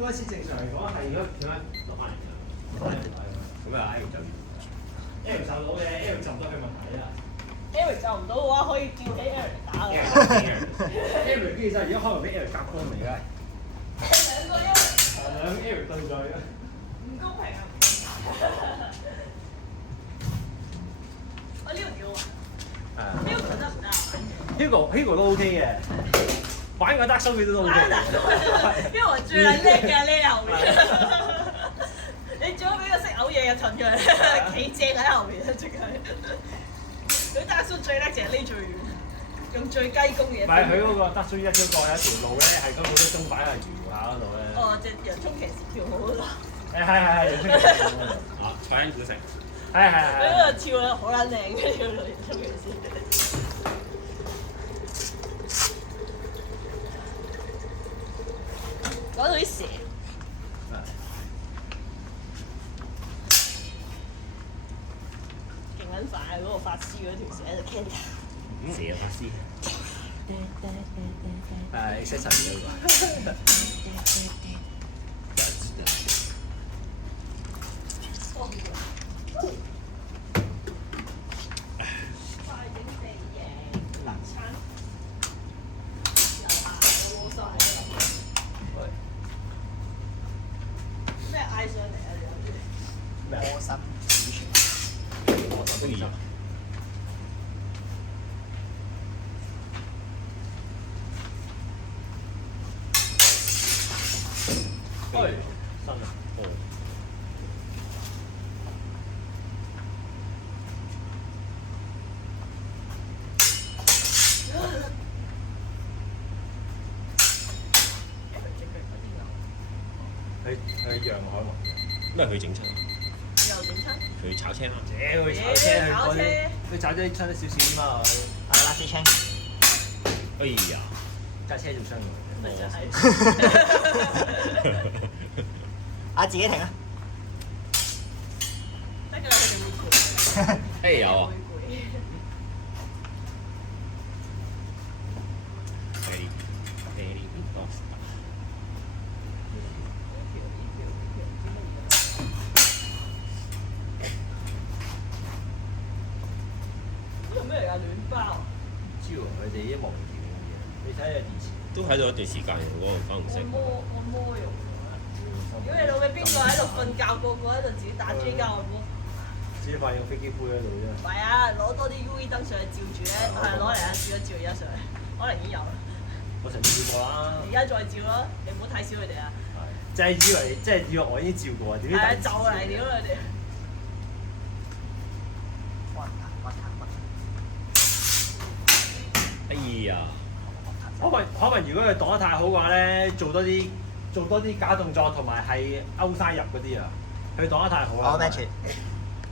開始正常嚟講係如果點樣落翻嚟㗎？咁啊 L 就 L 就到嘅 ，L 就唔到佢問題啦。L 就唔到嘅話，可以叫起 L 嚟打嘅。L 跟住就而家可能俾 L 夾攻嚟嘅。兩個 L。兩 L 對嘴啊！唔公平啊！我呢個幾好玩。呢個得唔得啊？Hugo 都 OK 嘅，玩個得收佢都 OK。因為我最撚叻嘅呢後面。你最好俾個識嘔嘢嘅襯佢，企正喺後面啊！即係。佢得叔最叻就係呢最遠，用最雞公嘅。唔係佢嗰個得叔一嗰個有一條路咧，係根本都中擺喺魚下嗰度咧。哦，隻洋葱騎士跳好嗰度。係，洋葱騎士。啊，蔡恩古城。佢嗰個跳得好撚靚嘅條洋葱騎士。講到啲蛇。快嗰個法師嗰條蛇喺度 can 蛇法師。係識神嘅喎。快整地形，特餐。樓下我冇曬啦。咩嗌上嚟啊？你有啲咩？心主廚。都易。喂，新啊！哦。佢讓海王嘅。都係佢整親。又整親？佢炒車嘛？佢炒車，佢炒咗親少少嘛佢。啊，拉絲青。哎呀！架車仲傷喎。咪就係。啊，自己停啊！得㗎啦，佢哋會攰。誒有啊。咩嚟㗎？暖包。唔知喎，佢哋啲莫名其妙嘅嘢，你睇下電池。都喺度一段時間用嗰個粉紅色。按摩用如果你老味邊個喺度瞓覺，個個喺度自己打 J 交按摩。只係發現個飛機杯喺度啫。唔係啊，攞多啲 UV 燈上去照住咧，係攞嚟啊，照一照而家上去，可能已經有啦。我成日照過啦。而家再照咯，你唔好睇小佢哋啊。就係以為我已經照過啊，點知係啊，就嚟屌佢哋。哎呀！可能如果佢擋得太好嘅話咧，做多啲假動作同埋係勾晒入嗰啲啊，佢擋得太好啦。我 match。